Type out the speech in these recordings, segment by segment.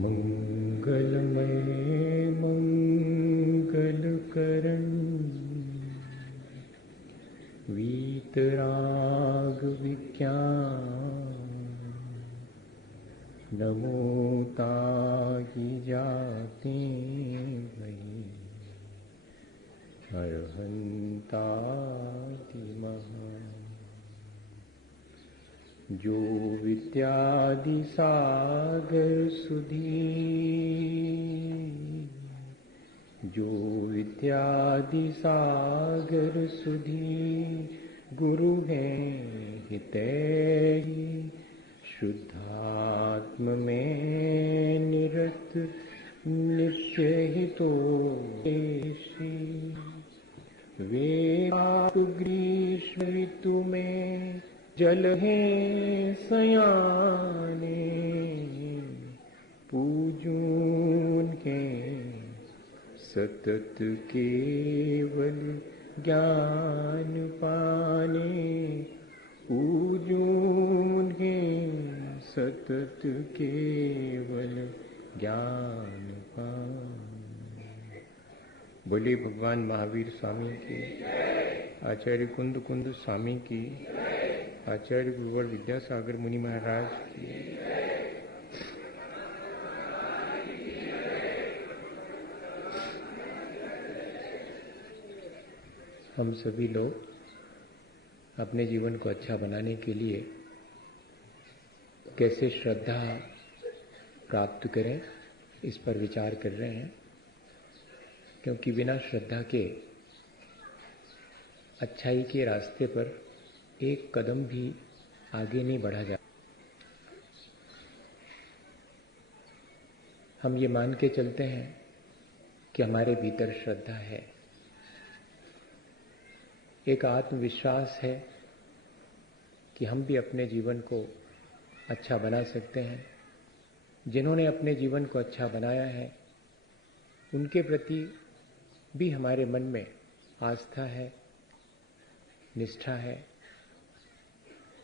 मंगलमय मंगलकरण वीतराग विज्ञान नमो ताहि जाते वही अर्हन्ताति महा जो विद्यादि सागर सुधी जो विद्यादि सागर सुधी गुरु हैं हितैषी शुद्धात्म में निरत नित्य हितोषी वेद ग्रीष्म ऋतु में जल है सयाने पूजून के सतत केवल ज्ञान पाने पूजून के सतत केवल ज्ञान पाने। बोले भगवान महावीर स्वामी की, आचार्य कुंद कुंद स्वामी की, आचार्य गुरुवर विद्यासागर मुनि महाराज की। हम सभी लोग अपने जीवन को अच्छा बनाने के लिए कैसे श्रद्धा प्राप्त करें, इस पर विचार कर रहे हैं, क्योंकि बिना श्रद्धा के अच्छाई के रास्ते पर एक कदम भी आगे नहीं बढ़ा जा। हम ये मान के चलते हैं कि हमारे भीतर श्रद्धा है, एक आत्मविश्वास है कि हम भी अपने जीवन को अच्छा बना सकते हैं। जिन्होंने अपने जीवन को अच्छा बनाया है उनके प्रति भी हमारे मन में आस्था है, निष्ठा है।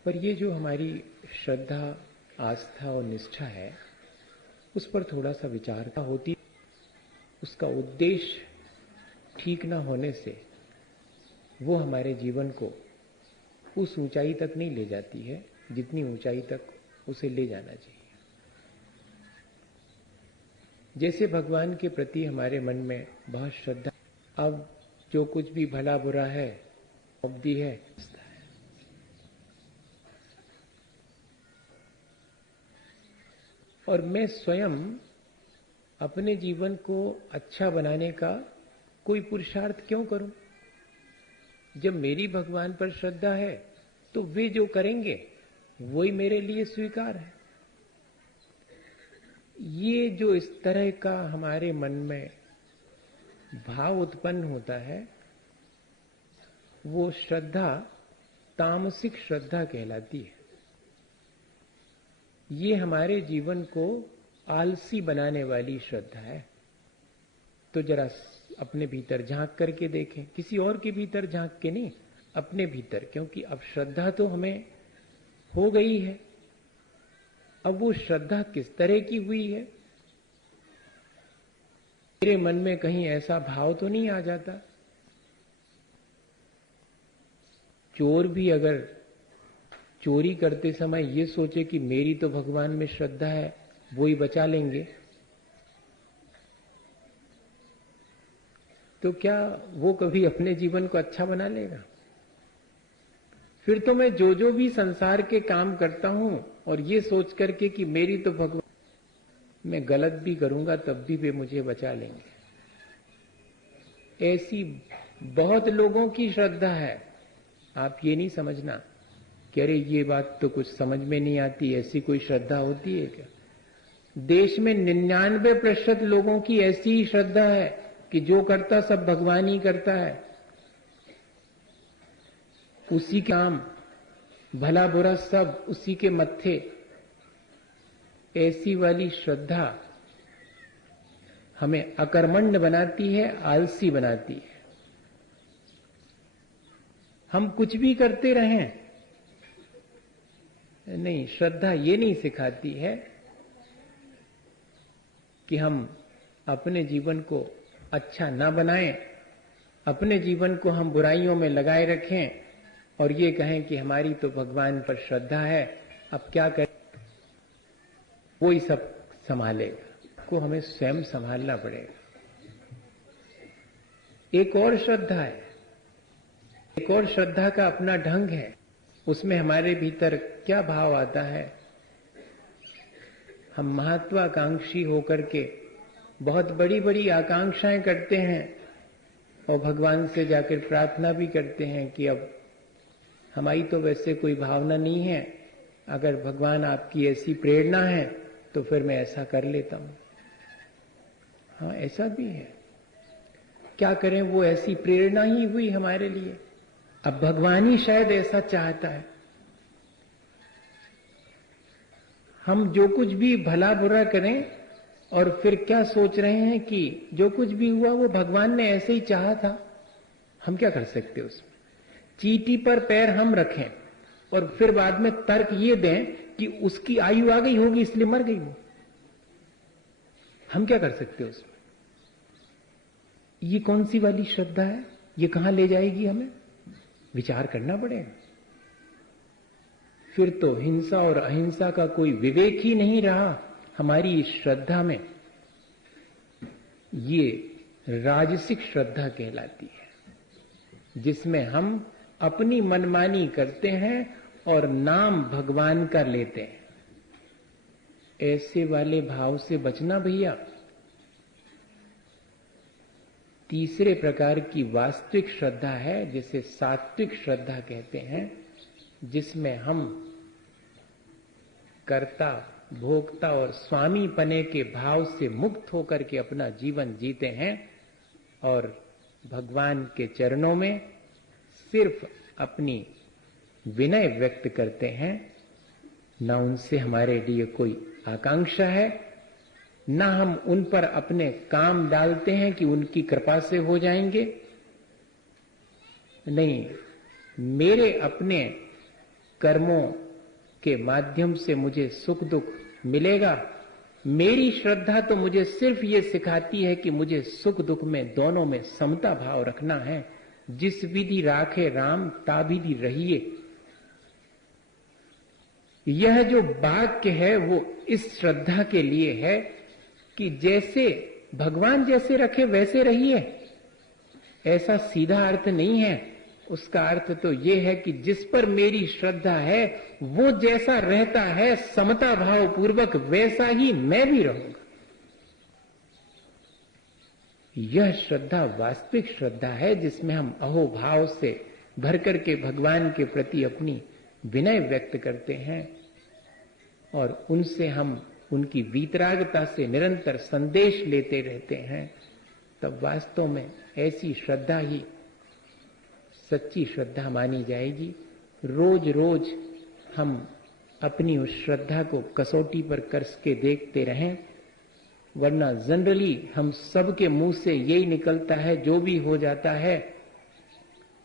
पर ये जो हमारी श्रद्धा, आस्था और निष्ठा है, उस पर थोड़ा सा विचार होती, उसका उद्देश्य ठीक ना होने से वो हमारे जीवन को उस ऊंचाई तक नहीं ले जाती है जितनी ऊंचाई तक उसे ले जाना चाहिए। जैसे भगवान के प्रति हमारे मन में बहुत श्रद्धा, अब जो कुछ भी भला बुरा है उपदी है, और मैं स्वयं अपने जीवन को अच्छा बनाने का कोई पुरुषार्थ क्यों करूं? जब मेरी भगवान पर श्रद्धा है तो वे जो करेंगे वही मेरे लिए स्वीकार है। ये जो इस तरह का हमारे मन में भाव उत्पन्न होता है, वो श्रद्धा तामसिक श्रद्धा कहलाती है। ये हमारे जीवन को आलसी बनाने वाली श्रद्धा है। तो जरा अपने भीतर झांक करके देखें, किसी और के भीतर झांक के नहीं, अपने भीतर, क्योंकि अब श्रद्धा तो हमें हो गई है। अब वो श्रद्धा किस तरह की हुई है? मेरे मन में कहीं ऐसा भाव तो नहीं आ जाता, चोर भी अगर चोरी करते समय ये सोचे कि मेरी तो भगवान में श्रद्धा है, वो ही बचा लेंगे, तो क्या वो कभी अपने जीवन को अच्छा बना लेगा? फिर तो मैं जो भी संसार के काम करता हूं और ये सोच करके कि मेरी तो भगवान, मैं गलत भी करूंगा तब भी वे मुझे बचा लेंगे। ऐसी बहुत लोगों की श्रद्धा है। आप ये नहीं समझना कि अरे ये बात तो कुछ समझ में नहीं आती, ऐसी कोई श्रद्धा होती है क्या? देश में 99% लोगों की ऐसी ही श्रद्धा है कि जो करता सब भगवान ही करता है, उसी काम भला बुरा सब उसी के मत्थे। ऐसी वाली श्रद्धा हमें अकर्मण्य बनाती है, आलसी बनाती है। हम कुछ भी करते रहें, नहीं, श्रद्धा ये नहीं सिखाती है कि हम अपने जीवन को अच्छा ना बनाएं, अपने जीवन को हम बुराइयों में लगाए रखें और ये कहें कि हमारी तो भगवान पर श्रद्धा है, अब क्या करें, वो ही सब संभालेगा। को हमें स्वयं संभालना पड़ेगा। एक और श्रद्धा है, एक और श्रद्धा का अपना ढंग है। उसमें हमारे भीतर क्या भाव आता है? हम महत्वाकांक्षी होकर के बहुत बड़ी बड़ी आकांक्षाएं करते हैं और भगवान से जाकर प्रार्थना भी करते हैं कि अब हमारी तो वैसे कोई भावना नहीं है, अगर भगवान आपकी ऐसी प्रेरणा है तो फिर मैं ऐसा कर लेता हूं। हाँ, ऐसा भी है। क्या करें, वो ऐसी प्रेरणा ही हुई हमारे लिए। अब भगवान ही शायद ऐसा चाहता है। हम जो कुछ भी भला बुरा करें और फिर क्या सोच रहे हैं कि जो कुछ भी हुआ वो भगवान ने ऐसे ही चाहा था। हम क्या कर सकते उसमें? चींटी पर पैर हम रखें और फिर बाद में तर्क ये दें कि उसकी आयु आ गई होगी इसलिए मर गई वो। हम क्या कर सकते उसमें? ये कौन सी वाली श्रद्धा है? ये कहां ले जाएगी हमें? विचार करना पड़ेगा। फिर तो हिंसा और अहिंसा का कोई विवेक ही नहीं रहा हमारी इस श्रद्धा में। ये राजसिक श्रद्धा कहलाती है, जिसमें हम अपनी मनमानी करते हैं और नाम भगवान का लेते हैं। ऐसे वाले भाव से बचना भैया। तीसरे प्रकार की वास्तविक श्रद्धा है, जिसे सात्विक श्रद्धा कहते हैं, जिसमें हम कर्ता, भोक्ता और स्वामी पने के भाव से मुक्त होकर के अपना जीवन जीते हैं और भगवान के चरणों में सिर्फ अपनी विनय व्यक्त करते हैं। ना उनसे हमारे लिए कोई आकांक्षा है, ना हम उन पर अपने काम डालते हैं कि उनकी कृपा से हो जाएंगे। नहीं, मेरे अपने कर्मों के माध्यम से मुझे सुख दुख मिलेगा। मेरी श्रद्धा तो मुझे सिर्फ ये सिखाती है कि मुझे सुख दुख में दोनों में समता भाव रखना है। जिस विधि राखे राम ता विधि रहिए। यह जो वाक्य है वो इस श्रद्धा के लिए है कि जैसे भगवान जैसे रखे वैसे रहिए। ऐसा सीधा अर्थ नहीं है। उसका अर्थ तो ये है कि जिस पर मेरी श्रद्धा है वो जैसा रहता है समता भाव पूर्वक, वैसा ही मैं भी रहूंगा। यह श्रद्धा वास्तविक श्रद्धा है, जिसमें हम अहोभाव से भर करके भगवान के प्रति अपनी विनय व्यक्त करते हैं और उनसे हम उनकी वीतरागता से निरंतर संदेश लेते रहते हैं। तब वास्तव में ऐसी श्रद्धा ही सच्ची श्रद्धा मानी जाएगी। रोज रोज हम अपनी उस श्रद्धा को कसौटी पर कस के देखते रहें, वरना जनरली हम सबके मुंह से यही निकलता है, जो भी हो जाता है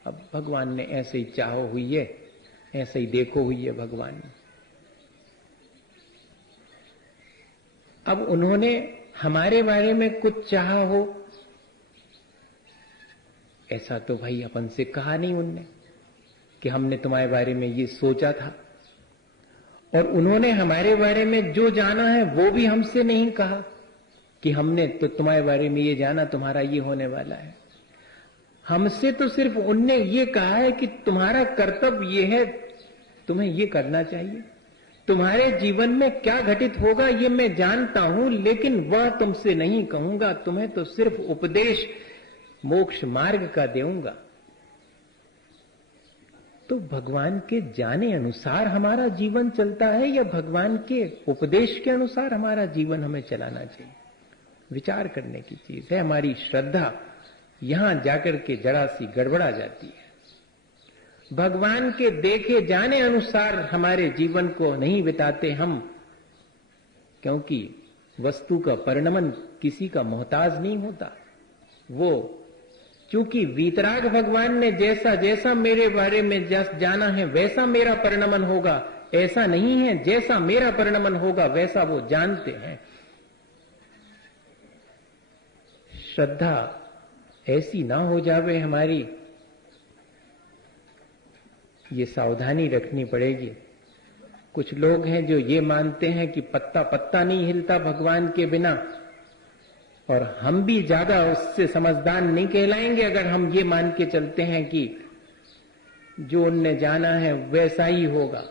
अब भगवान ने ऐसे ही चाहो हुई है, ऐसे ही देखो हुई है भगवान ने। अब उन्होंने हमारे बारे में कुछ चाहा हो, ऐसा तो भाई अपन से कहा नहीं उनने कि हमने तुम्हारे बारे में ये सोचा था। और उन्होंने हमारे बारे में जो जाना है वो भी हमसे नहीं कहा कि हमने तो तुम्हारे बारे में ये जाना, तुम्हारा ये होने वाला है। हमसे तो सिर्फ उनने ये कहा है कि तुम्हारा कर्तव्य ये है, तुम्हें ये करना चाहिए। तुम्हारे जीवन में क्या घटित होगा ये मैं जानता हूं, लेकिन वह तुमसे नहीं कहूंगा। तुम्हें तो सिर्फ उपदेश मोक्ष मार्ग का देऊंगा। तो भगवान के जाने अनुसार हमारा जीवन चलता है या भगवान के उपदेश के अनुसार हमारा जीवन हमें चलाना चाहिए? विचार करने की चीज है। हमारी श्रद्धा यहां जाकर के जरा सी गड़बड़ा जाती है। भगवान के देखे जाने अनुसार हमारे जीवन को नहीं बिताते हम, क्योंकि वस्तु का परिणमन किसी का मोहताज नहीं होता। वो चूंकि वीतराग भगवान ने जैसा जैसा मेरे बारे में जाना है वैसा मेरा परिणमन होगा, ऐसा नहीं है जैसा मेरा परिणमन होगा वैसा वो जानते हैं। श्रद्धा ऐसी ना हो जावे हमारी, ये सावधानी रखनी पड़ेगी। कुछ लोग हैं जो ये मानते हैं कि पत्ता पत्ता नहीं हिलता भगवान के बिना, और हम भी ज्यादा उससे समझदार नहीं कहलाएंगे अगर हम ये मान के चलते हैं कि जो उनने जाना है वैसा ही होगा,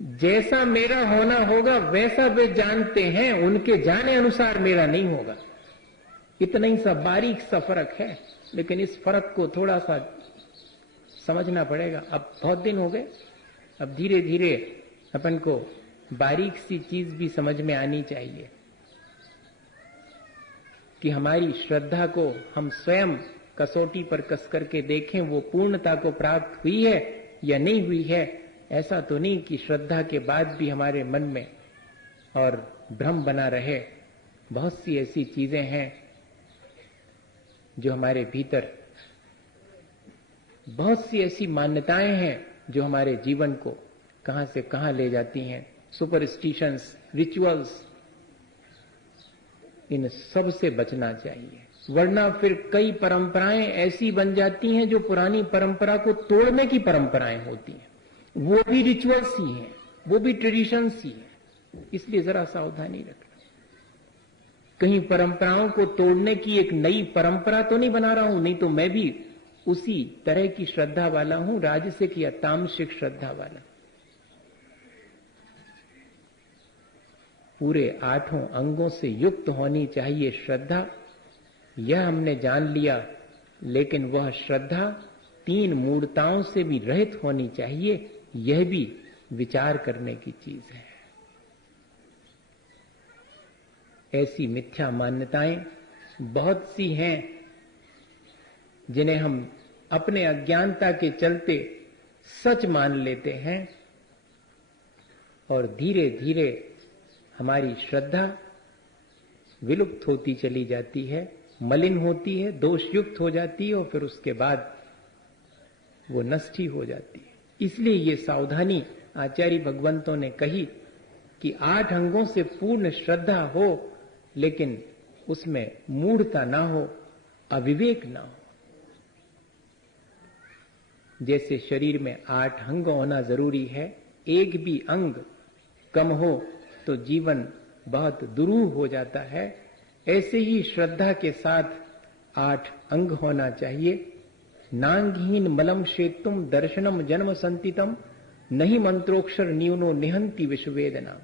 जैसा मेरा होना होगा वैसा वे जानते हैं, उनके जाने अनुसार मेरा नहीं होगा। इतना ही सा बारीक सा फर्क है, लेकिन इस फर्क को थोड़ा सा समझना पड़ेगा। अब बहुत दिन हो गए, अब धीरे धीरे अपन को बारीक सी चीज भी समझ में आनी चाहिए कि हमारी श्रद्धा को हम स्वयं कसौटी पर कस करके देखें, वो पूर्णता को प्राप्त हुई है या नहीं हुई है। ऐसा तो नहीं कि श्रद्धा के बाद भी हमारे मन में और भ्रम बना रहे। बहुत सी ऐसी चीजें हैं जो हमारे भीतर, बहुत सी ऐसी मान्यताएं हैं जो हमारे जीवन को कहां से कहां ले जाती हैं। सुपरस्टिशंस, रिचुअल्स, इन सब से बचना चाहिए, वरना फिर कई परंपराएं ऐसी बन जाती हैं जो पुरानी परंपरा को तोड़ने की परंपराएं होती हैं। वो भी रिचुअल्स ही हैं, वो भी ट्रेडिशंस ही हैं। इसलिए जरा सावधानी रखना। कहीं परंपराओं को तोड़ने की एक नई परंपरा तो नहीं बना रहा हूं, नहीं तो मैं भी उसी तरह की श्रद्धा वाला हूं, राजसिक या तामसिक श्रद्धा वाला। पूरे 8 अंगों से युक्त होनी चाहिए श्रद्धा, यह हमने जान लिया। लेकिन वह श्रद्धा 3 मूढ़ताओं से भी रहित होनी चाहिए, यह भी विचार करने की चीज है। ऐसी मिथ्या मान्यताएं बहुत सी हैं जिन्हें हम अपने अज्ञानता के चलते सच मान लेते हैं, और धीरे धीरे हमारी श्रद्धा विलुप्त होती चली जाती है, मलिन होती है, दोषयुक्त हो जाती है, और फिर उसके बाद वो नष्ट ही हो जाती है। इसलिए ये सावधानी आचार्य भगवंतों ने कही कि 8 अंगों से पूर्ण श्रद्धा हो, लेकिन उसमें मूढ़ता ना हो, अविवेक ना हो। जैसे शरीर में 8 अंग होना जरूरी है, एक भी अंग कम हो तो जीवन बहुत दुरूह हो जाता है, ऐसे ही श्रद्धा के साथ 8 अंग होना चाहिए। नांगहीन मलम शेतुम दर्शनम जन्म संतितम नहीं मंत्रोक्षर न्यूनो निहंति विषवेदना।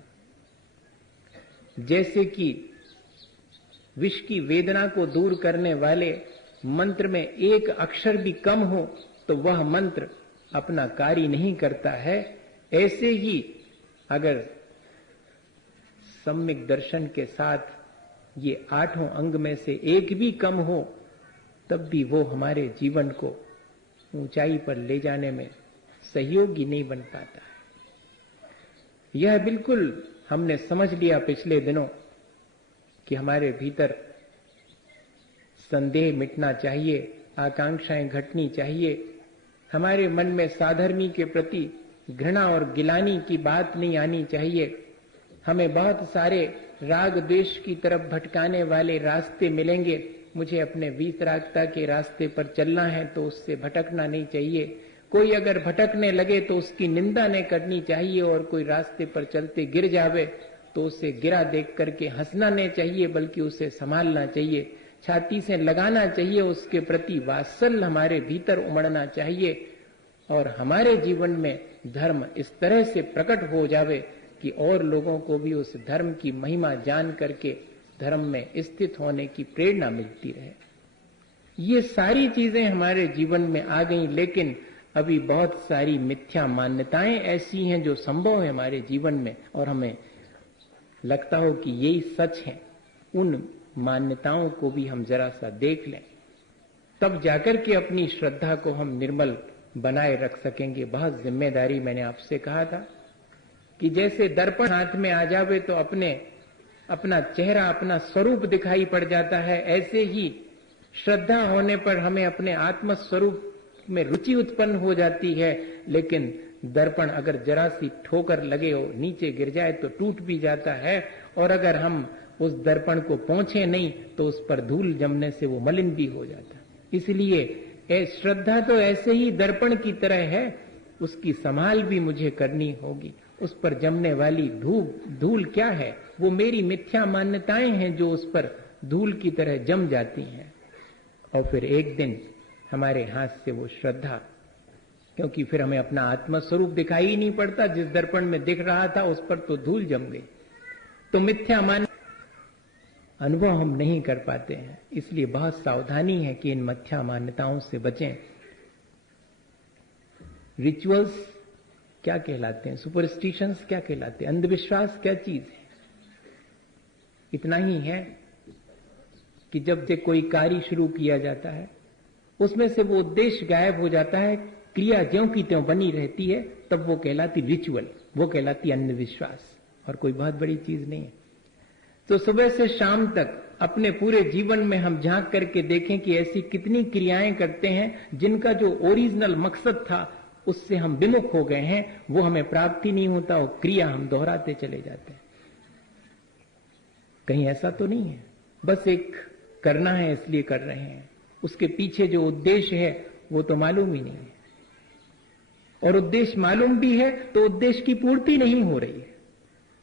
जैसे कि विष की वेदना को दूर करने वाले मंत्र में एक अक्षर भी कम हो तो वह मंत्र अपना कार्य नहीं करता है, ऐसे ही अगर सम्यक दर्शन के साथ ये 8 अंग में से एक भी कम हो, तब भी वो हमारे जीवन को ऊंचाई पर ले जाने में सहयोगी नहीं बन पाता है। यह बिल्कुल हमने समझ लिया पिछले दिनों कि हमारे भीतर संदेह मिटना चाहिए, आकांक्षाएं घटनी चाहिए, हमारे मन में साधर्मी के प्रति घृणा और गिलानी की बात नहीं आनी चाहिए। हमें बहुत सारे राग द्वेष की तरफ भटकाने वाले रास्ते मिलेंगे, मुझे अपने वीतरागता के रास्ते पर चलना है तो उससे भटकना नहीं चाहिए। कोई अगर भटकने लगे तो उसकी निंदा नहीं करनी चाहिए, और कोई रास्ते पर चलते गिर जावे तो उसे गिरा देख करके हंसना नहीं चाहिए, बल्कि उसे संभालना चाहिए, छाती से लगाना चाहिए, उसके प्रति वात्सल्य हमारे भीतर उमड़ना चाहिए, और हमारे जीवन में धर्म इस तरह से प्रकट हो जावे कि और लोगों को भी उस धर्म की महिमा जान करके धर्म में स्थित होने की प्रेरणा मिलती रहे। ये सारी चीजें हमारे जीवन में आ गई, लेकिन अभी बहुत सारी मिथ्या मान्यताएं ऐसी हैं जो संभव है हमारे जीवन में, और हमें लगता हो कि यही सच है। उन मान्यताओं को भी हम जरा सा देख लें, तब जाकर के अपनी श्रद्धा को हम निर्मल बनाए रख सकेंगे। बहुत जिम्मेदारी, मैंने आपसे कहा था कि जैसे दर्पण हाथ में आ जावे तो अपना चेहरा, अपना स्वरूप दिखाई पड़ जाता है, ऐसे ही श्रद्धा होने पर हमें अपने आत्म स्वरूप में रुचि उत्पन्न हो जाती है। लेकिन दर्पण अगर जरा सी ठोकर लगे हो, नीचे गिर जाए तो टूट भी जाता है, और अगर हम उस दर्पण को पोंछे नहीं तो उस पर धूल जमने से वो मलिन भी हो जाता। इसलिए श्रद्धा तो ऐसे ही दर्पण की तरह है, उसकी संभाल भी मुझे करनी होगी। उस पर जमने वाली धूल क्या है? वो मेरी मिथ्या मान्यताएं हैं जो उस पर धूल की तरह जम जाती हैं। और फिर एक दिन हमारे हाथ से वो श्रद्धा, क्योंकि फिर हमें अपना आत्मस्वरूप दिखाई ही नहीं पड़ता, जिस दर्पण में दिख रहा था उस पर तो धूल जम गई, तो मिथ्या मान अनुभव हम नहीं कर पाते हैं। इसलिए बहुत सावधानी है कि इन मिथ्या मान्यताओं से बचें। रिचुअल्स क्या कहलाते हैं, सुपरस्टिशंस क्या कहलाते हैं, अंधविश्वास क्या चीज है? इतना ही है कि जब से कोई कार्य शुरू किया जाता है उसमें से वो उद्देश्य गायब हो जाता है, क्रिया ज्यों की त्यों बनी रहती है, तब वो कहलाती रिचुअल, वो कहलाती अंधविश्वास, और कोई बहुत बड़ी चीज नहीं है। तो सुबह से शाम तक अपने पूरे जीवन में हम झांक करके देखें कि ऐसी कितनी क्रियाएं करते हैं जिनका जो ओरिजिनल मकसद था उससे हम विमुख हो गए हैं, वो हमें प्राप्ति नहीं होता, वो क्रिया हम दोहराते चले जाते हैं। कहीं ऐसा तो नहीं है बस एक करना है इसलिए कर रहे हैं, उसके पीछे जो उद्देश्य है वो तो मालूम ही नहीं है, और उद्देश्य मालूम भी है तो उद्देश्य की पूर्ति नहीं हो रही है।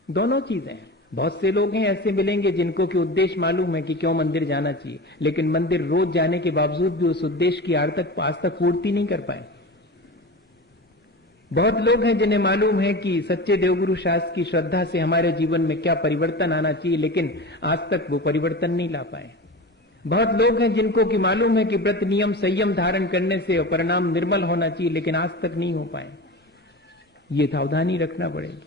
दोनों चीजें हैं। बहुत से लोग हैं ऐसे मिलेंगे जिनको कि उद्देश्य मालूम है कि क्यों मंदिर जाना चाहिए, लेकिन मंदिर रोज जाने के बावजूद भी उस उद्देश्य की आज तक पूर्ति नहीं कर पाए। बहुत लोग हैं जिन्हें मालूम है कि सच्चे देवगुरु शास्त्र की श्रद्धा से हमारे जीवन में क्या परिवर्तन आना चाहिए, लेकिन आज तक वो परिवर्तन नहीं ला पाए। बहुत लोग हैं जिनको कि मालूम है कि व्रत नियम संयम धारण करने से परिणाम निर्मल होना चाहिए, लेकिन आज तक नहीं हो पाए। ये सावधानी रखना पड़ेगी।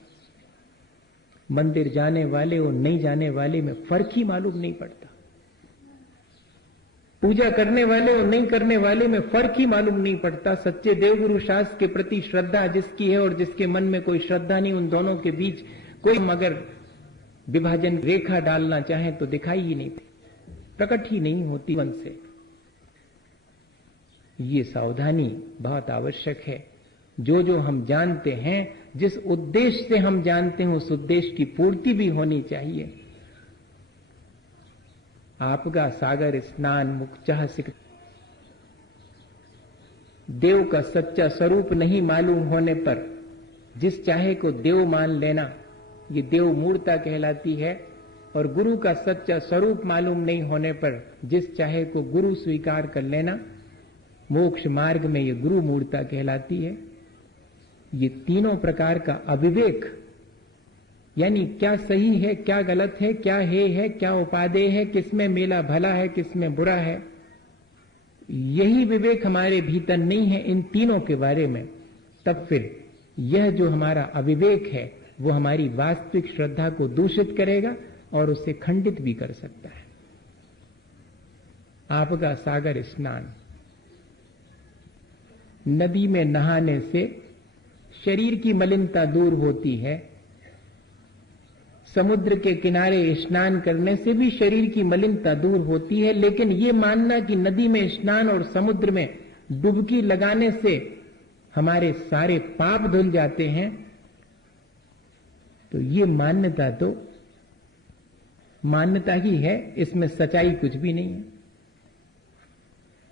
मंदिर जाने वाले और नहीं जाने वाले में फर्क ही मालूम नहीं पड़ता। पूजा करने वाले और नहीं करने वाले में फर्क ही मालूम नहीं पड़ता। सच्चे देवगुरु शास्त्र के प्रति श्रद्धा जिसकी है और जिसके मन में कोई श्रद्धा नहीं, उन दोनों के बीच कोई अगर विभाजन रेखा डालना चाहे तो दिखाई ही नहीं, प्रकट ही नहीं होती मन से। ये सावधानी बहुत आवश्यक है। जो जो हम जानते हैं, जिस उद्देश्य से हम जानते हैं, उस उद्देश्य की पूर्ति भी होनी चाहिए। आपका सागर स्नान मुक्चाह सिक, देव का सच्चा स्वरूप नहीं मालूम होने पर जिस चाहे को देव मान लेना, ये देव मूर्ता कहलाती है। और गुरु का सच्चा स्वरूप मालूम नहीं होने पर जिस चाहे को गुरु स्वीकार कर लेना, मोक्ष मार्ग में ये गुरु मूर्ता कहलाती है। ये तीनों प्रकार का अविवेक, यानी क्या सही है क्या गलत है, क्या है क्या उपादेय है, किसमें मेला भला है किसमें बुरा है, यही विवेक हमारे भीतर नहीं है इन तीनों के बारे में, तब फिर यह जो हमारा अविवेक है वो हमारी वास्तविक श्रद्धा को दूषित करेगा और उसे खंडित भी कर सकता है। आपका सागर स्नान, नदी में नहाने से शरीर की मलिनता दूर होती है। समुद्र के किनारे स्नान करने से भी शरीर की मलिनता दूर होती है, लेकिन ये मानना कि नदी में स्नान और समुद्र में डुबकी लगाने से हमारे सारे पाप धुल जाते हैं, तो ये मान्यता तो मान्यता ही है, इसमें सच्चाई कुछ भी नहीं है।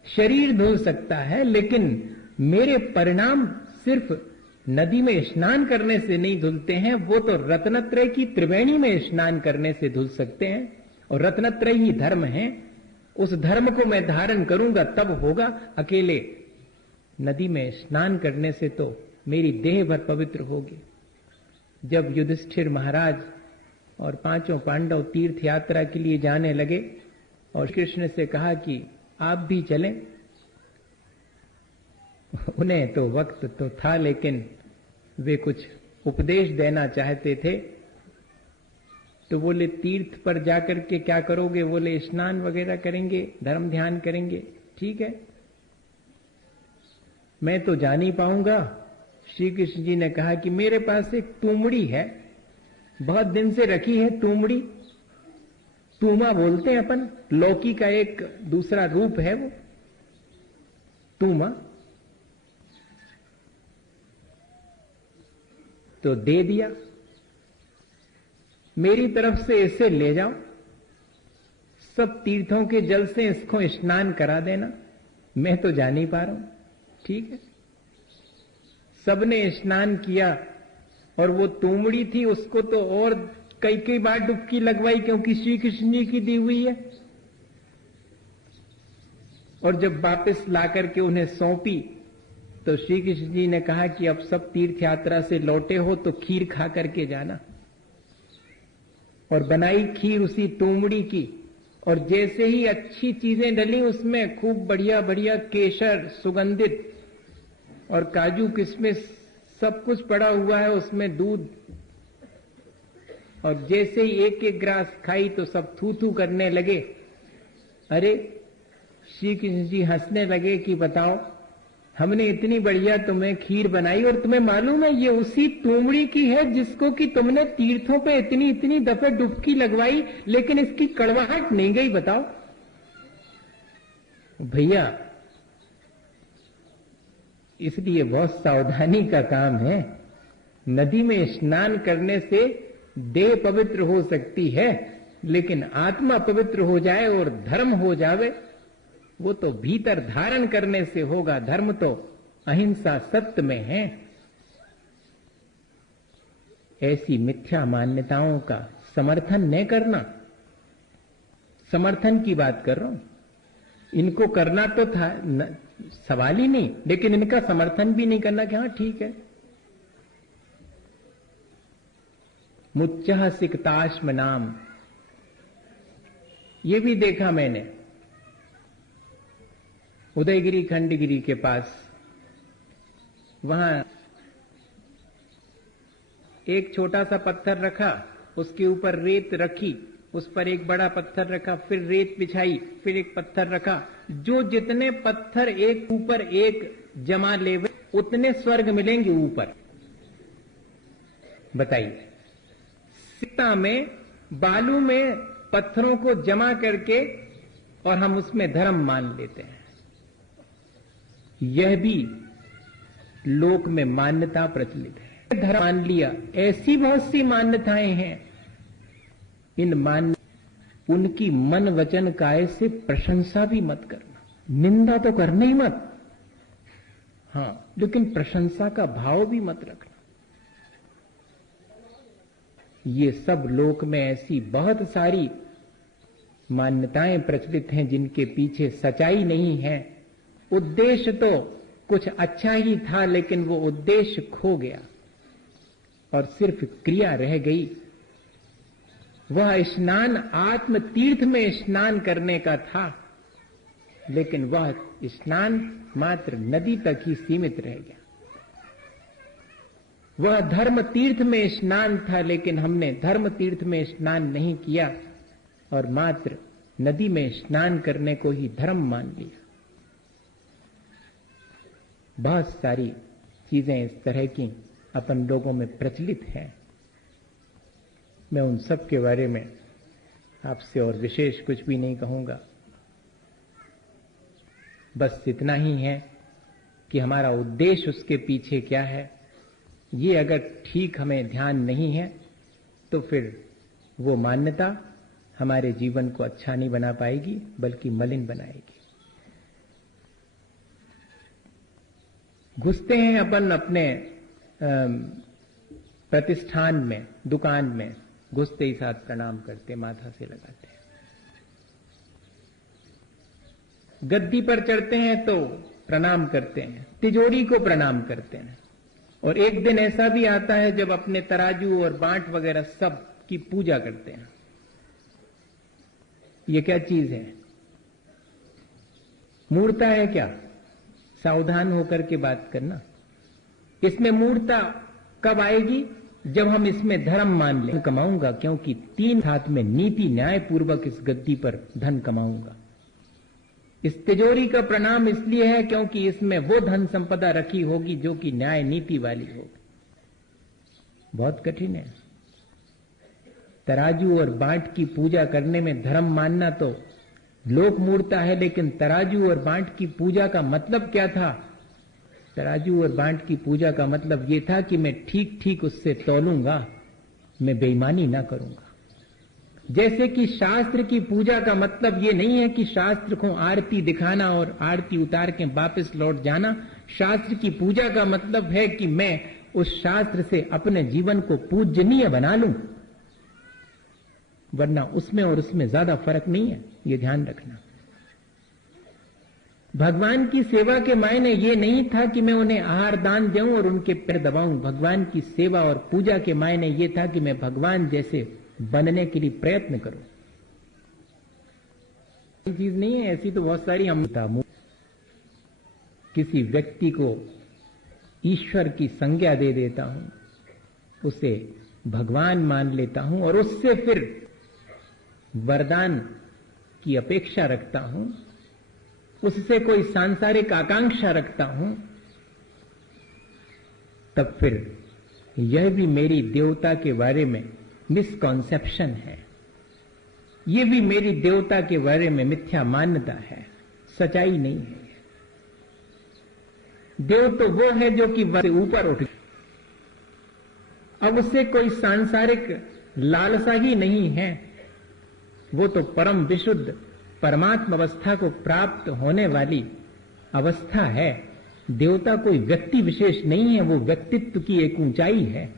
शरीर धुल सकता है, लेकिन मेरे परिणाम सिर्फ नदी में स्नान करने से नहीं धुलते हैं, वो तो रत्नत्रय की त्रिवेणी में स्नान करने से धुल सकते हैं। और रत्नत्रय ही धर्म है, उस धर्म को मैं धारण करूंगा तब होगा। अकेले नदी में स्नान करने से तो मेरी देह भर पवित्र होगी। जब युधिष्ठिर महाराज और पांचों पांडव तीर्थ यात्रा के लिए जाने लगे और कृष्ण से कहा कि आप भी चलें, उन्हें तो वक्त तो था, लेकिन वे कुछ उपदेश देना चाहते थे। तो बोले तीर्थ पर जाकर के क्या करोगे? बोले स्नान वगैरह करेंगे, धर्म ध्यान करेंगे। ठीक है, मैं तो जा नहीं पाऊंगा। श्री कृष्ण जी ने कहा कि मेरे पास एक तुमड़ी है, बहुत दिन से रखी है तुमड़ी, तूमा बोलते हैं अपन, लौकी का एक दूसरा रूप है वो तूमा, तो दे दिया। मेरी तरफ से इसे ले जाओ सब तीर्थों के जल से इसको स्नान करा देना, मैं तो जा नहीं पा रहा हूं। ठीक है, सबने स्नान किया और वो तोमड़ी थी उसको तो और कई कई बार डुबकी लगवाई, क्योंकि श्री कृष्ण जी की दी हुई है। और जब वापस लाकर के उन्हें सौंपी तो श्री कृष्ण जी ने कहा कि अब सब तीर्थ यात्रा से लौटे हो तो खीर खा करके जाना। और बनाई खीर उसी तोमड़ी की, और जैसे ही अच्छी चीजें डली उसमें, खूब बढ़िया बढ़िया केसर सुगंधित और काजू किशमिश सब कुछ पड़ा हुआ है, उसमें दूध, और जैसे ही एक एक ग्रास खाई तो सब थू थू करने लगे। अरे श्री कृष्ण जी हंसने लगे कि बताओ, हमने इतनी बढ़िया तुम्हें खीर बनाई और तुम्हें मालूम है ये उसी तोमड़ी की है जिसको कि तुमने तीर्थों पे इतनी इतनी दफे डुबकी लगवाई, लेकिन इसकी कड़वाहट नहीं गई। बताओ भैया, इसलिए बहुत सावधानी का काम है। नदी में स्नान करने से देह पवित्र हो सकती है, लेकिन आत्मा पवित्र हो जाए और धर्म हो जावे वो तो भीतर धारण करने से होगा। धर्म तो अहिंसा सत्य में है। ऐसी मिथ्या मान्यताओं का समर्थन न करना। समर्थन की बात कर रहा हूं, इनको करना तो था सवाल ही नहीं, लेकिन इनका समर्थन भी नहीं करना कि हाँ ठीक है। मुच्चह सिकताश्म नाम, ये भी देखा मैंने उदयगिरी खंडगिरी के पास। वहां एक छोटा सा पत्थर रखा, उसके ऊपर रेत रखी, उस पर एक बड़ा पत्थर रखा, फिर रेत बिछाई, फिर एक पत्थर रखा। जो जितने पत्थर एक ऊपर एक जमा लेवे उतने स्वर्ग मिलेंगे ऊपर। बताइए, सीता में बालू में पत्थरों को जमा करके और हम उसमें धर्म मान लेते हैं। यह भी लोक में मान्यता प्रचलित है। धर्म मान लिया, ऐसी बहुत सी मान्यताएं हैं। इन उनकी मन वचन काय से प्रशंसा भी मत करना, निंदा तो करना ही मत, हां, लेकिन प्रशंसा का भाव भी मत रखना। ये सब लोक में ऐसी बहुत सारी मान्यताएं प्रचलित हैं जिनके पीछे सच्चाई नहीं है। उद्देश्य तो कुछ अच्छा ही था, लेकिन वो उद्देश्य खो गया और सिर्फ क्रिया रह गई। वह स्नान आत्म तीर्थ में स्नान करने का था, लेकिन वह स्नान मात्र नदी तक ही सीमित रह गया। वह धर्म तीर्थ में स्नान था, लेकिन हमने धर्म तीर्थ में स्नान नहीं किया और मात्र नदी में स्नान करने को ही धर्म मान लिया। बहुत सारी चीजें इस तरह की अपन लोगों में प्रचलित हैं। मैं उन सब के बारे में आपसे और विशेष कुछ भी नहीं कहूंगा। बस इतना ही है कि हमारा उद्देश्य उसके पीछे क्या है, ये अगर ठीक हमें ध्यान नहीं है तो फिर वो मान्यता हमारे जीवन को अच्छा नहीं बना पाएगी, बल्कि मलिन बनाएगी। घुसते हैं अपन अपने प्रतिष्ठान में, दुकान में, घुसते ही साथ प्रणाम करते, माथा से लगाते हैं। गद्दी पर चढ़ते हैं तो प्रणाम करते हैं, तिजोरी को प्रणाम करते हैं। और एक दिन ऐसा भी आता है जब अपने तराजू और बांट वगैरह सब की पूजा करते हैं। ये क्या चीज है? मूर्ता है क्या? सावधान होकर के बात करना। इसमें मूर्ता कब आएगी? जब हम इसमें धर्म मान लें। कमाऊंगा क्योंकि 3 हाथ में नीति न्याय पूर्वक इस गद्दी पर धन कमाऊंगा। इस तिजोरी का प्रणाम इसलिए है क्योंकि इसमें वो धन संपदा रखी होगी जो कि न्याय नीति वाली होगी। बहुत कठिन है। तराजू और बांट की पूजा करने में धर्म मानना तो लोक मूर्ता है, लेकिन तराजू और बांट की पूजा का मतलब क्या था? तराजू और बांट की पूजा का मतलब यह था कि मैं ठीक ठीक उससे तौलूंगा, मैं बेईमानी ना करूंगा। जैसे कि शास्त्र की पूजा का मतलब ये नहीं है कि शास्त्र को आरती दिखाना और आरती उतार के वापस लौट जाना। शास्त्र की पूजा का मतलब है कि मैं उस शास्त्र से अपने जीवन को पूजनीय बना लूं, वरना उसमें और उसमें ज्यादा फर्क नहीं है, ये ध्यान रखना। भगवान की सेवा के मायने ये नहीं था कि मैं उन्हें आहार दान दूं और उनके पैर दबाऊं। भगवान की सेवा और पूजा के मायने ये था कि मैं भगवान जैसे बनने के लिए प्रयत्न करूं। ये चीज नहीं है, ऐसी तो बहुत सारी हम किसी व्यक्ति को ईश्वर की संज्ञा दे देता हूं, उसे भगवान मान लेता हूं और उससे फिर वरदान की अपेक्षा रखता हूं, उससे कोई सांसारिक आकांक्षा रखता हूं, तब फिर यह भी मेरी देवता के बारे में मिसकॉन्सेप्शन है, ये भी मेरी देवता के बारे में मिथ्या मान्यता है, सच्चाई नहीं है। देव तो वो है जो कि वह से ऊपर उठ, अब उससे कोई सांसारिक लालसा ही नहीं है, वो तो परम विशुद्ध परमात्मा अवस्था को प्राप्त होने वाली अवस्था है। देवता कोई व्यक्ति विशेष नहीं है, वो व्यक्तित्व की एक ऊंचाई है।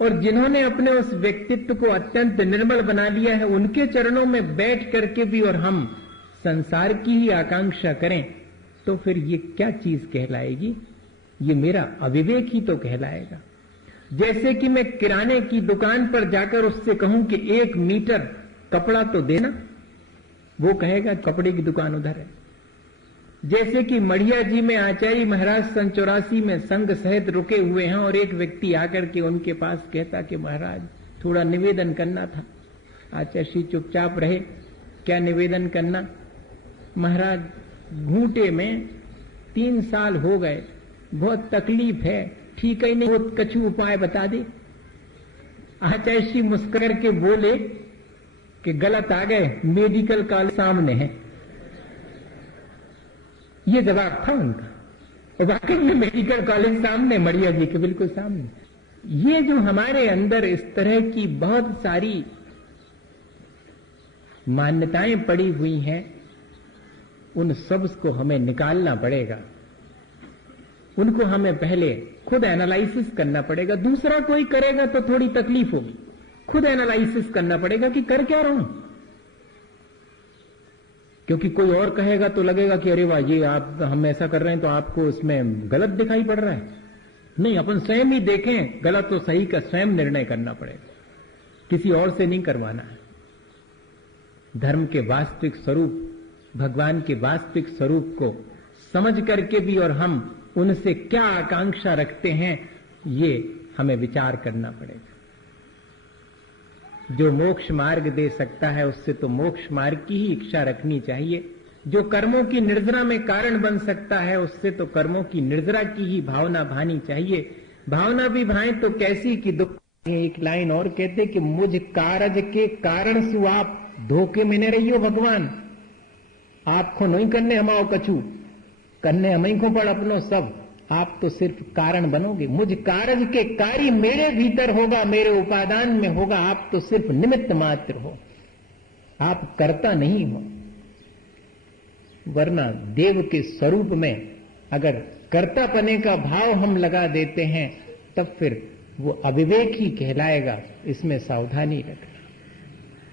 और जिन्होंने अपने उस व्यक्तित्व को अत्यंत निर्मल बना लिया है, उनके चरणों में बैठ करके भी और हम संसार की ही आकांक्षा करें तो फिर ये क्या चीज कहलाएगी? ये मेरा अविवेक ही तो कहलाएगा। जैसे कि मैं किराने की दुकान पर जाकर उससे कहूं कि 1 मीटर कपड़ा तो देना, वो कहेगा कपड़े की दुकान उधर है। जैसे कि मढ़िया जी में आचार्य महाराज 84 में संघ सहित रुके हुए हैं और एक व्यक्ति आकर के उनके पास कहता कि महाराज थोड़ा निवेदन करना था। आचार्य श्री चुपचाप रहे, क्या निवेदन करना? महाराज घूंटे में 3 साल हो गए, बहुत तकलीफ है, ठीक ही नहीं, बहुत कछु उपाय बता दे। आचार्य श्री मुस्कुरा के बोले कि गलत आ गए, मेडिकल कॉलेज सामने है। ये जवाब था उनका, और वाकई में मेडिकल कॉलेज सामने, मढ़िया जी के बिल्कुल सामने। ये जो हमारे अंदर इस तरह की बहुत सारी मान्यताएं पड़ी हुई हैं, उन सब को हमें निकालना पड़ेगा। उनको हमें पहले खुद एनालिसिस करना पड़ेगा। दूसरा कोई करेगा तो थोड़ी तकलीफ होगी, खुद एनालिसिस करना पड़ेगा कि कर क्या रहा हूं। क्योंकि कोई और कहेगा तो लगेगा कि अरे वाह, ये आप हम ऐसा कर रहे हैं तो आपको इसमें गलत दिखाई पड़ रहा है। नहीं, अपन स्वयं ही देखें, गलत तो सही का स्वयं निर्णय करना पड़ेगा, किसी और से नहीं करवाना है। धर्म के वास्तविक स्वरूप, भगवान के वास्तविक स्वरूप को समझ करके भी और हम उनसे क्या आकांक्षा रखते हैं, ये हमें विचार करना पड़ेगा। जो मोक्ष मार्ग दे सकता है उससे तो मोक्ष मार्ग की ही इच्छा रखनी चाहिए। जो कर्मों की निर्जरा में कारण बन सकता है उससे तो कर्मों की निर्जरा की ही भावना भानी चाहिए। भावना भी भाए तो कैसी कि दुख। एक लाइन और कहते कि मुझ कारज के कारण सु आप धोखे में न रहियो भगवान, आपको नहीं करने हमाओ कछु, करने हमें को पड़ अपनो सब, आप तो सिर्फ कारण बनोगे। मुझ कारज के कार्य मेरे भीतर होगा, मेरे उपादान में होगा, आप तो सिर्फ निमित्त मात्र हो, आप कर्ता नहीं हो। वरना देव के स्वरूप में अगर कर्तापने का भाव हम लगा देते हैं तब फिर वो अविवेक ही कहलाएगा, इसमें सावधानी रखना।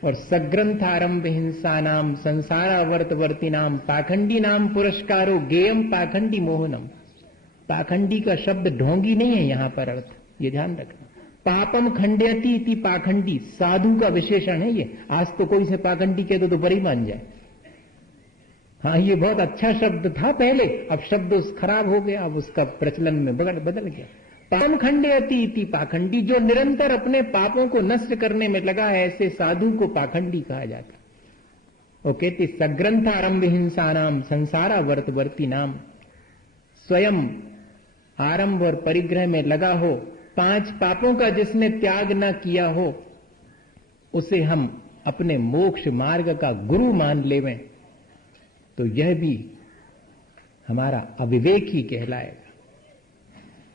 और सग्रंथारंभ हिंसा नाम संसारावर्तवर्ती नाम पाखंडी नाम पुरस्कारो गेयम पाखंडी मोहनम। पाखंडी का शब्द ढोंगी नहीं है यहां पर अर्थ, ये ध्यान रखना। पापम खंडयति इति पाखंडी, साधु का विशेषण है ये। आज तो कोई से पाखंडी कह दो तो बड़ी मान जाए। हाँ, ये बहुत अच्छा शब्द था पहले, अब शब्द खराब हो गया, अब उसका प्रचलन में बदल गया। पापम खंडयति इति पाखंडी, जो निरंतर अपने पापों को नष्ट करने में लगा है, ऐसे साधु को पाखंडी कहा जाता। वो कहते सग्रंथारंभ हिंसा नाम संसारावर्तवर्ती नाम, स्वयं आरंभ और परिग्रह में लगा हो, 5 पापों का जिसने त्याग न किया हो, उसे हम अपने मोक्ष मार्ग का गुरु मान लेवें तो यह भी हमारा अविवेक ही कहलाएगा।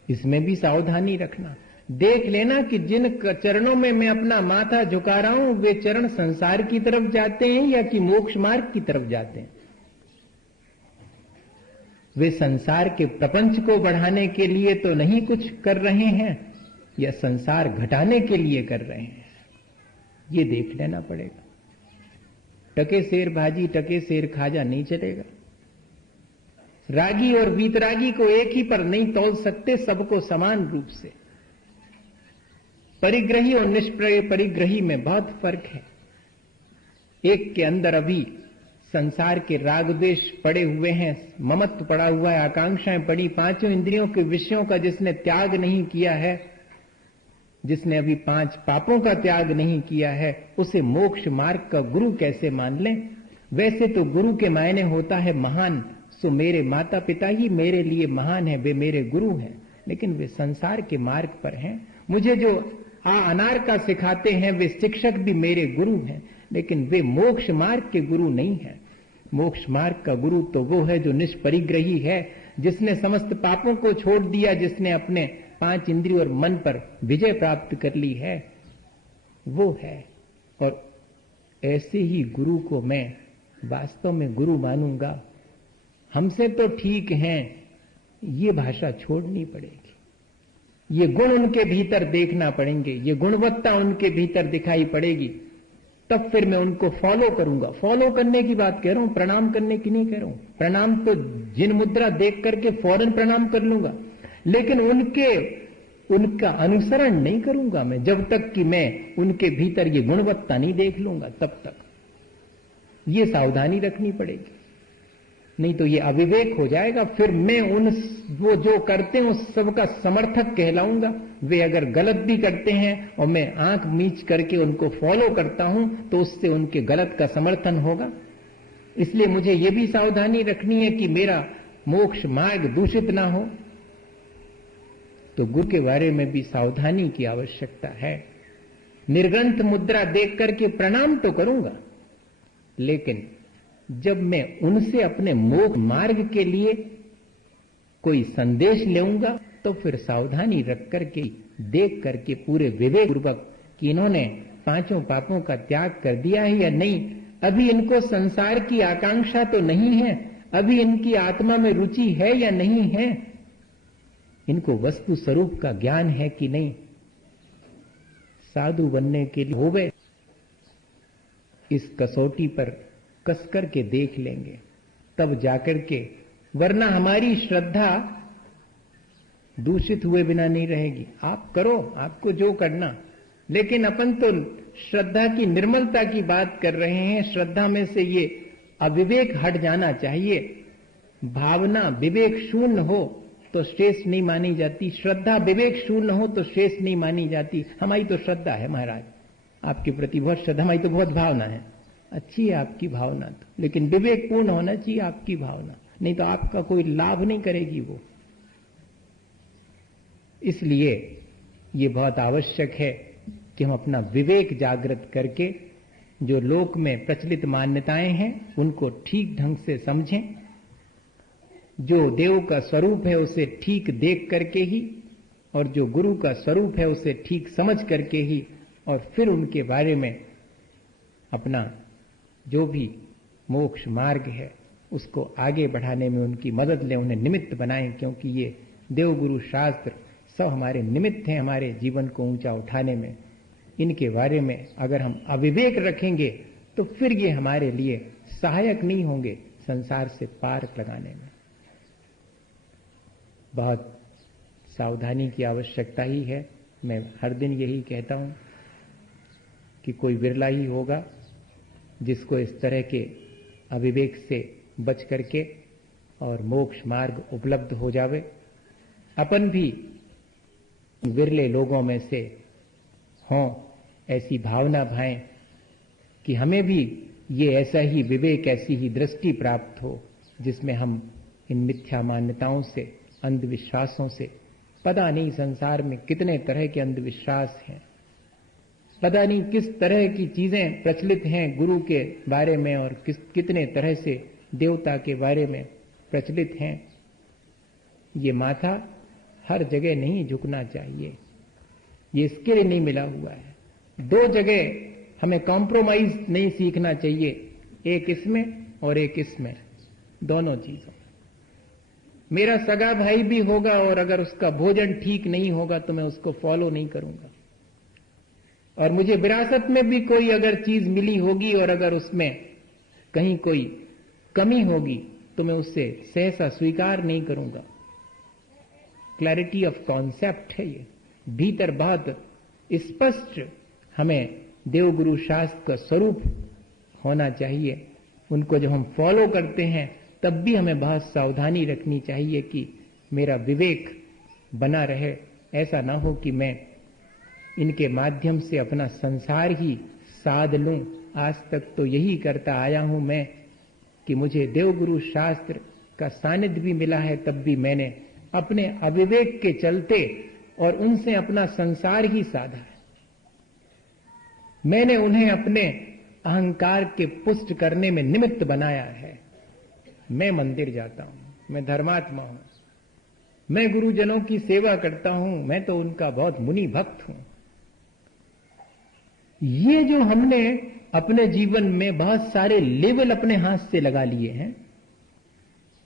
इसमें भी सावधानी रखना। देख लेना कि जिन चरणों में मैं अपना माथा झुका रहा हूं वे चरण संसार की तरफ जाते हैं या कि मोक्ष मार्ग की तरफ जाते हैं। वे संसार के प्रपंच को बढ़ाने के लिए तो नहीं कुछ कर रहे हैं या संसार घटाने के लिए कर रहे हैं, ये देख लेना पड़ेगा। टके शेर भाजी टके शेर खाजा नहीं चलेगा। रागी और वीतरागी को एक ही पर नहीं तौल सकते, सबको समान रूप से। परिग्रही और निष्प्रय परिग्रही में बहुत फर्क है। एक के अंदर अभी संसार के राग द्वेष पड़े हुए हैं, ममत्व पड़ा हुआ है, आकांक्षाएं पड़ी, पांचों इंद्रियों के विषयों का जिसने त्याग नहीं किया है, जिसने अभी 5 पापों का त्याग नहीं किया है, उसे मोक्ष मार्ग का गुरु कैसे मान लें? वैसे तो गुरु के मायने होता है महान, सो मेरे माता पिता ही मेरे लिए महान है, वे मेरे गुरु हैं, लेकिन वे संसार के मार्ग पर हैं। मुझे जो अनार का सिखाते हैं वे शिक्षक भी मेरे गुरु हैं, लेकिन वे मोक्ष मार्ग के गुरु नहीं हैं। मोक्ष मार्ग का गुरु तो वो है जो निष्परिग्रही है, जिसने समस्त पापों को छोड़ दिया, जिसने अपने 5 इंद्रिय और मन पर विजय प्राप्त कर ली है, वो है। और ऐसे ही गुरु को मैं वास्तव में गुरु मानूंगा। हमसे तो ठीक हैं, ये भाषा छोड़नी पड़ेगी, ये गुण उनके भीतर देखना पड़ेंगे, ये गुणवत्ता उनके भीतर दिखाई पड़ेगी, तब फिर मैं उनको फॉलो करूंगा। फॉलो करने की बात कह रहा हूं, प्रणाम करने की नहीं कह रहा हूं। प्रणाम तो जिन मुद्रा देख करके फौरन प्रणाम कर लूंगा, लेकिन उनका अनुसरण नहीं करूंगा मैं, जब तक कि मैं उनके भीतर ये गुणवत्ता नहीं देख लूंगा, तब तक ये सावधानी रखनी पड़ेगी, नहीं तो ये अविवेक हो जाएगा। फिर मैं वो जो करते हैं उस सबका समर्थक कहलाऊंगा। वे अगर गलत भी करते हैं और मैं आंख मीच करके उनको फॉलो करता हूं तो उससे उनके गलत का समर्थन होगा। इसलिए मुझे ये भी सावधानी रखनी है कि मेरा मोक्ष मार्ग दूषित ना हो। तो गुरु के बारे में भी सावधानी की आवश्यकता है। निर्ग्रंथ मुद्रा देख करके प्रणाम तो करूंगा, लेकिन जब मैं उनसे अपने मोक्ष मार्ग के लिए कोई संदेश लेऊंगा तो फिर सावधानी रख करके देख करके पूरे विवेक पूर्वक कि इन्होंने 5 पापों का त्याग कर दिया है या नहीं, अभी इनको संसार की आकांक्षा तो नहीं है, अभी इनकी आत्मा में रुचि है या नहीं है, इनको वस्तु स्वरूप का ज्ञान है कि नहीं, साधु बनने के लिए हो गए, इस कसौटी पर कसकर के देख लेंगे तब जाकर के, वरना हमारी श्रद्धा दूषित हुए बिना नहीं रहेगी। आप करो, आपको जो करना, लेकिन अपन तो श्रद्धा की निर्मलता की बात कर रहे हैं। श्रद्धा में से ये अविवेक हट जाना चाहिए। भावना विवेक शून्य हो तो श्रेष्ठ नहीं मानी जाती, श्रद्धा विवेक शून्य हो तो श्रेष्ठ नहीं मानी जाती। हमारी तो श्रद्धा है महाराज, आपके प्रति बहुत श्रद्धा, हमारी तो बहुत भावना है, अच्छी है आपकी भावना तो, लेकिन विवेक पूर्ण होना चाहिए आपकी भावना, नहीं तो आपका कोई लाभ नहीं करेगी वो। इसलिए ये बहुत आवश्यक है कि हम अपना विवेक जागृत करके जो लोक में प्रचलित मान्यताएं हैं उनको ठीक ढंग से समझें, जो देव का स्वरूप है उसे ठीक देख करके ही, और जो गुरु का स्वरूप है उसे ठीक समझ करके ही, और फिर उनके बारे में अपना जो भी मोक्ष मार्ग है उसको आगे बढ़ाने में उनकी मदद लें, उन्हें निमित्त बनाएं, क्योंकि ये देवगुरु शास्त्र सब हमारे निमित्त हैं हमारे जीवन को ऊंचा उठाने में। इनके बारे में अगर हम अविवेक रखेंगे तो फिर ये हमारे लिए सहायक नहीं होंगे संसार से पार लगाने में। बहुत सावधानी की आवश्यकता ही है। मैं हर दिन यही कहता हूं कि कोई विरला ही होगा जिसको इस तरह के अविवेक से बच करके और मोक्ष मार्ग उपलब्ध हो जावे। अपन भी विरले लोगों में से हों, ऐसी भावना भाएं कि हमें भी ये ऐसा ही विवेक, ऐसी ही दृष्टि प्राप्त हो जिसमें हम इन मिथ्या मान्यताओं से, अंधविश्वासों से, पता नहीं संसार में कितने तरह के अंधविश्वास हैं, पता नहीं किस तरह की चीजें प्रचलित हैं गुरु के बारे में, और कितने तरह से देवता के बारे में प्रचलित हैं। ये माथा हर जगह नहीं झुकना चाहिए। ये इसके लिए नहीं मिला हुआ है। दो जगह हमें कॉम्प्रोमाइज नहीं सीखना चाहिए, एक इसमें और एक इसमें, दोनों चीजों। मेरा सगा भाई भी होगा और अगर उसका भोजन ठीक नहीं होगा तो मैं उसको फॉलो नहीं करूंगा, और मुझे विरासत में भी कोई अगर चीज मिली होगी और अगर उसमें कहीं कोई कमी होगी तो मैं उससे सहसा स्वीकार नहीं करूंगा। क्लैरिटी ऑफ कॉन्सेप्ट है ये, भीतर बहुत स्पष्ट हमें देवगुरु शास्त्र का स्वरूप होना चाहिए। उनको जब हम फॉलो करते हैं तब भी हमें बहुत सावधानी रखनी चाहिए कि मेरा विवेक बना रहे। ऐसा ना हो कि मैं इनके माध्यम से अपना संसार ही साध लूं। आज तक तो यही करता आया हूं मैं कि मुझे देवगुरु शास्त्र का सानिध्य भी मिला है, तब भी मैंने अपने अविवेक के चलते और उनसे अपना संसार ही साधा है। मैंने उन्हें अपने अहंकार के पुष्ट करने में निमित्त बनाया है। मैं मंदिर जाता हूं, मैं धर्मात्मा हूं, मैं गुरुजनों की सेवा करता हूं, मैं तो उनका बहुत मुनि भक्त हूं। ये जो हमने अपने जीवन में बहुत सारे लेवल अपने हाथ से लगा लिए हैं,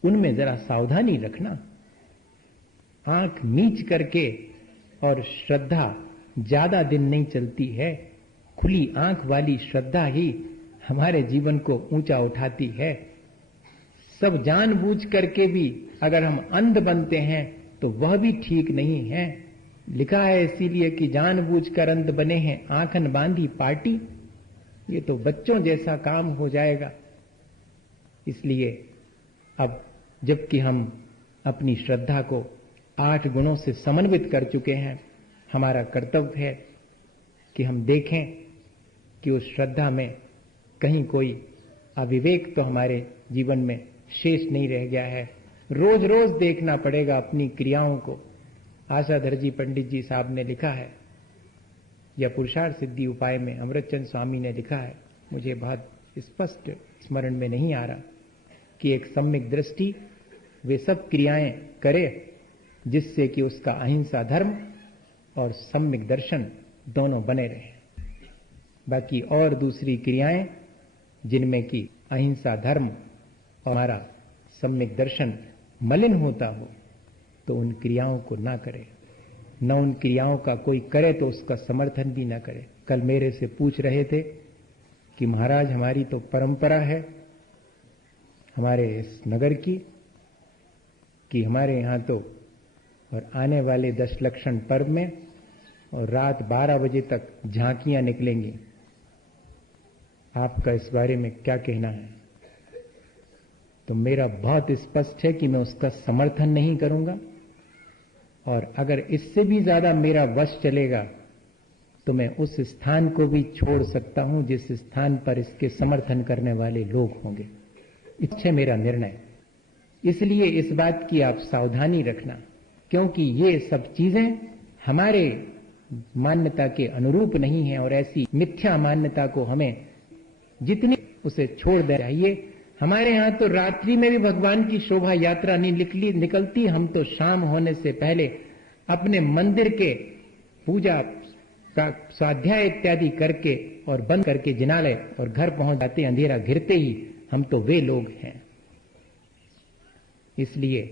उनमें जरा सावधानी रखना। आंख नीच करके और श्रद्धा ज्यादा दिन नहीं चलती है। खुली आंख वाली श्रद्धा ही हमारे जीवन को ऊंचा उठाती है। सब जानबूझ करके भी अगर हम अंध बनते हैं तो वह भी ठीक नहीं है। लिखा है इसीलिए कि जानबूझकर अंध बने हैं आंखन बांधी पार्टी। ये तो बच्चों जैसा काम हो जाएगा। इसलिए अब जबकि हम अपनी श्रद्धा को 8 गुणों से समन्वित कर चुके हैं, हमारा कर्तव्य है कि हम देखें कि उस श्रद्धा में कहीं कोई अविवेक तो हमारे जीवन में शेष नहीं रह गया है। रोज रोज देखना पड़ेगा अपनी क्रियाओं को। आशाधर जी पंडित जी साहब ने लिखा है, या पुरुषार्थ सिद्धि उपाय में अमृतचंद स्वामी ने लिखा है, मुझे बहुत स्पष्ट स्मरण में नहीं आ रहा, कि एक सम्यक दृष्टि वे सब क्रियाएं करे जिससे कि उसका अहिंसा धर्म और सम्यक दर्शन दोनों बने रहे। बाकी और दूसरी क्रियाएं जिनमें कि अहिंसा धर्म और हमारा सम्यक दर्शन मलिन होता हो तो उन क्रियाओं को ना करे। न उन क्रियाओं का कोई करे तो उसका समर्थन भी ना करे। कल मेरे से पूछ रहे थे कि महाराज हमारी तो परंपरा है हमारे इस नगर की कि हमारे यहाँ तो और आने वाले 10 लक्षण पर्व में और रात 12 बजे तक झांकियां निकलेंगी। आपका इस बारे में क्या कहना है? तो मेरा बहुत स्पष्ट है कि मैं उसका समर्थन नहीं करूंगा, और अगर इससे भी ज्यादा मेरा वश चलेगा तो मैं उस स्थान को भी छोड़ सकता हूं जिस स्थान पर इसके समर्थन करने वाले लोग होंगे। इससे मेरा निर्णय। इसलिए इस बात की आप सावधानी रखना, क्योंकि ये सब चीजें हमारे मान्यता के अनुरूप नहीं है, और ऐसी मिथ्या मान्यता को हमें जितनी उसे छोड़ देना चाहिए। हमारे यहाँ तो रात्रि में भी भगवान की शोभा यात्रा नहीं निकलती। हम तो शाम होने से पहले अपने मंदिर के पूजा का स्वाध्याय इत्यादि करके और बंद करके जिनालय और घर पहुंच जाते, अंधेरा घिरते ही। हम तो वे लोग हैं। इसलिए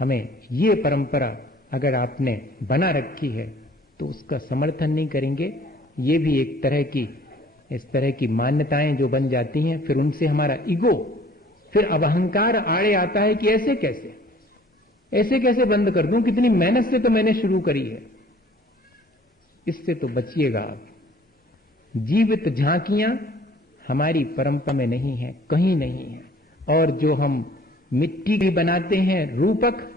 हमें ये परंपरा अगर आपने बना रखी है तो उसका समर्थन नहीं करेंगे। ये भी एक तरह की इस तरह की मान्यताएं जो बन जाती हैं, फिर उनसे हमारा ईगो, फिर अब अहंकार आड़े आता है कि ऐसे कैसे बंद कर दूं, कितनी मेहनत से तो मैंने शुरू करी है। इससे तो बचिएगा आप। जीवित झांकियां हमारी परंपरा में नहीं है, कहीं नहीं है। और जो हम मिट्टी की बनाते हैं रूपक,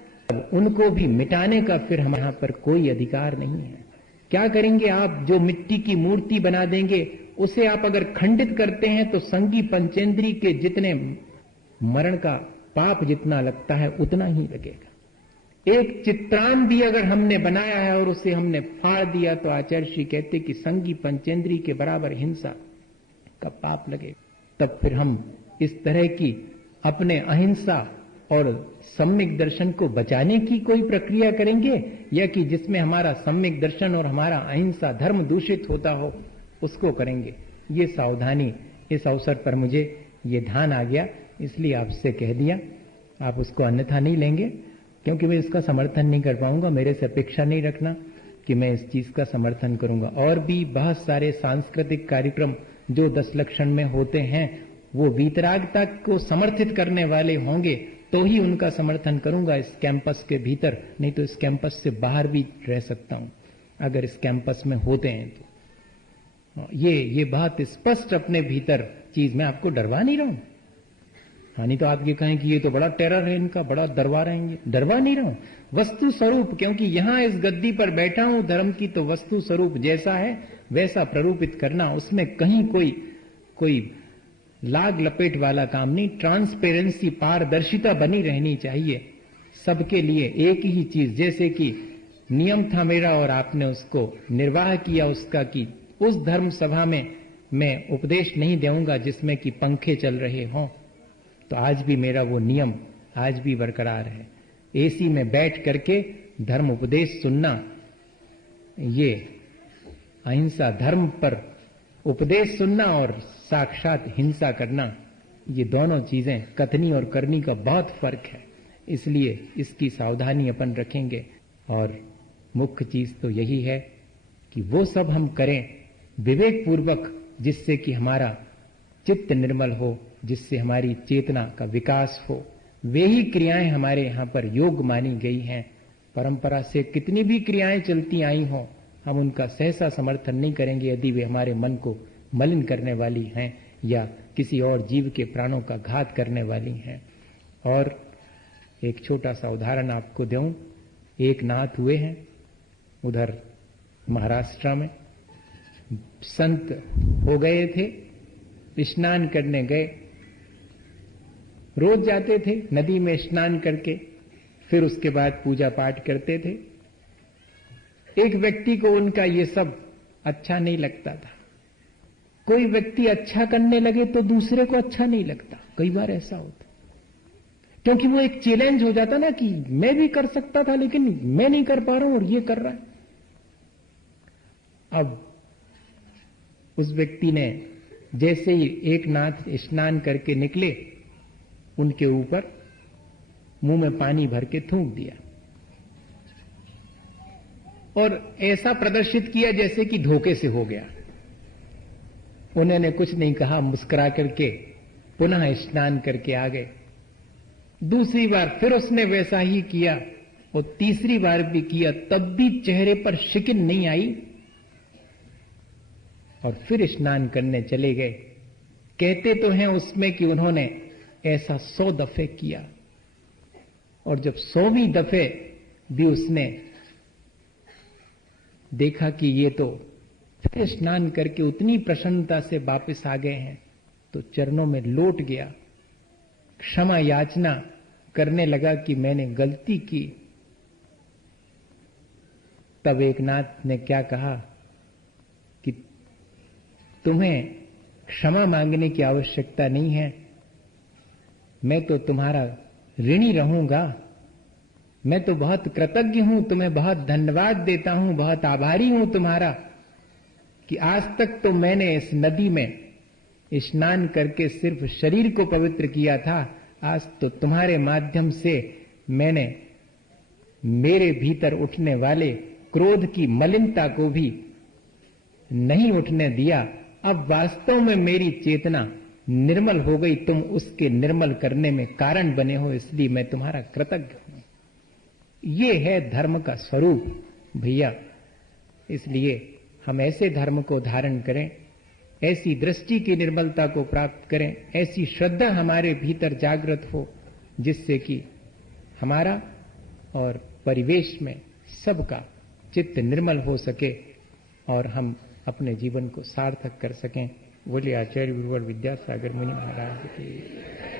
उनको भी मिटाने का फिर हमारे यहां पर कोई अधिकार नहीं है। क्या करेंगे आप? जो मिट्टी की मूर्ति बना देंगे उसे आप अगर खंडित करते हैं तो संगी पंचेंद्री के जितने मरण का पाप जितना लगता है उतना ही लगेगा। एक चित्रांग भी अगर हमने बनाया है और उसे हमने फाड़ दिया तो आचार्य श्री कहते कि संगी पंचेंद्री के बराबर हिंसा का पाप लगेगा। तब फिर हम इस तरह की अपने अहिंसा और सम्यक दर्शन को बचाने की कोई प्रक्रिया करेंगे, या कि जिसमें हमारा सम्यक दर्शन और हमारा अहिंसा धर्म दूषित होता हो उसको करेंगे? ये सावधानी इस अवसर पर मुझे ये ध्यान आ गया, इसलिए आपसे कह दिया। आप उसको अन्यथा नहीं लेंगे, क्योंकि मैं इसका समर्थन नहीं कर पाऊंगा। मेरे से अपेक्षा नहीं रखना कि मैं इस चीज का समर्थन करूंगा। और भी बहुत सारे सांस्कृतिक कार्यक्रम जो 10 लक्षण में होते हैं वो वीतरागता को समर्थित करने वाले होंगे तो ही उनका समर्थन करूंगा इस कैंपस के भीतर, नहीं तो इस कैंपस से बाहर भी रह सकता हूं अगर इस कैंपस में होते हैं तो। ये बात स्पष्ट अपने भीतर चीज, मैं आपको डरवा नहीं रहा हूं। हाँ, नहीं तो आप ये कहें कि ये तो बड़ा टेरर है इनका, बड़ा डरवा रहे हैं। डरवा नहीं रहा हूं, वस्तु स्वरूप, क्योंकि यहां इस गद्दी पर बैठा हूं धर्म की, तो वस्तु स्वरूप जैसा है वैसा प्ररूपित करना, उसमें कहीं कोई लाग लपेट वाला काम नहीं। ट्रांसपेरेंसी, पारदर्शिता बनी रहनी चाहिए सबके लिए। एक ही चीज, जैसे कि नियम था मेरा और आपने उसको निर्वाह किया उसका, कि उस धर्म सभा में मैं उपदेश नहीं दूंगा जिसमें कि पंखे चल रहे हों, तो आज भी मेरा वो नियम आज भी बरकरार है। एसी में बैठ करके धर्म उपदेश सुनना, ये अहिंसा धर्म पर उपदेश सुनना और साक्षात हिंसा करना, ये दोनों चीजें कथनी और करनी का बहुत फर्क है। इसलिए इसकी सावधानी अपन रखेंगे। और मुख्य चीज तो यही है कि वो सब हम करें विवेक पूर्वक, जिससे कि हमारा चित्त निर्मल हो, जिससे हमारी चेतना का विकास हो। वे ही क्रियाएं हमारे यहाँ पर योग मानी गई हैं। परंपरा से कितनी भी क्रियाएं चलती आई हों, हम उनका सहसा समर्थन नहीं करेंगे यदि वे हमारे मन को मलिन करने वाली हैं या किसी और जीव के प्राणों का घात करने वाली हैं। और एक छोटा सा उदाहरण आपको दूं। एक नाथ हुए हैं उधर महाराष्ट्र में, संत हो गए थे, स्नान करने गए, रोज जाते थे नदी में स्नान करके, फिर उसके बाद पूजा पाठ करते थे। एक व्यक्ति को उनका ये सब अच्छा नहीं लगता था। कोई व्यक्ति अच्छा करने लगे तो दूसरे को अच्छा नहीं लगता, कई बार ऐसा होता, क्योंकि वो एक चैलेंज हो जाता ना कि मैं भी कर सकता था लेकिन मैं नहीं कर पा रहा हूं और ये कर रहा है। अब उस व्यक्ति ने जैसे ही एक नाथ स्नान करके निकले, उनके ऊपर मुंह में पानी भर के थूक दिया और ऐसा प्रदर्शित किया जैसे कि धोखे से हो गया। उन्होंने कुछ नहीं कहा, मुस्कुरा करके पुनः स्नान करके आ गए। दूसरी बार फिर उसने वैसा ही किया और तीसरी बार भी किया, तब भी चेहरे पर शिकन नहीं आई और फिर स्नान करने चले गए। कहते तो हैं उसमें कि उन्होंने ऐसा 100 दफे किया और जब 100वीं दफे भी उसने देखा कि ये तो फिर स्नान करके उतनी प्रसन्नता से वापस आ गए हैं, तो चरणों में लौट गया, क्षमा याचना करने लगा कि मैंने गलती की। तब एक नाथ ने क्या कहा कि तुम्हें क्षमा मांगने की आवश्यकता नहीं है, मैं तो तुम्हारा ऋणी रहूंगा, मैं तो बहुत कृतज्ञ हूं, तुम्हें बहुत धन्यवाद देता हूं, बहुत आभारी हूं तुम्हारा कि आज तक तो मैंने इस नदी में स्नान करके सिर्फ शरीर को पवित्र किया था, आज तो तुम्हारे माध्यम से मैंने मेरे भीतर उठने वाले क्रोध की मलिनता को भी नहीं उठने दिया। अब वास्तव में मेरी चेतना निर्मल हो गई, तुम उसके निर्मल करने में कारण बने हो, इसलिए मैं तुम्हारा कृतज्ञ हूं। ये है धर्म का स्वरूप भैया। इसलिए हम ऐसे धर्म को धारण करें, ऐसी दृष्टि की निर्मलता को प्राप्त करें, ऐसी श्रद्धा हमारे भीतर जागृत हो जिससे कि हमारा और परिवेश में सबका चित्त निर्मल हो सके और हम अपने जीवन को सार्थक कर सकें। बोलिए आचार्य गुरुवर विद्यासागर मुनि महाराज की।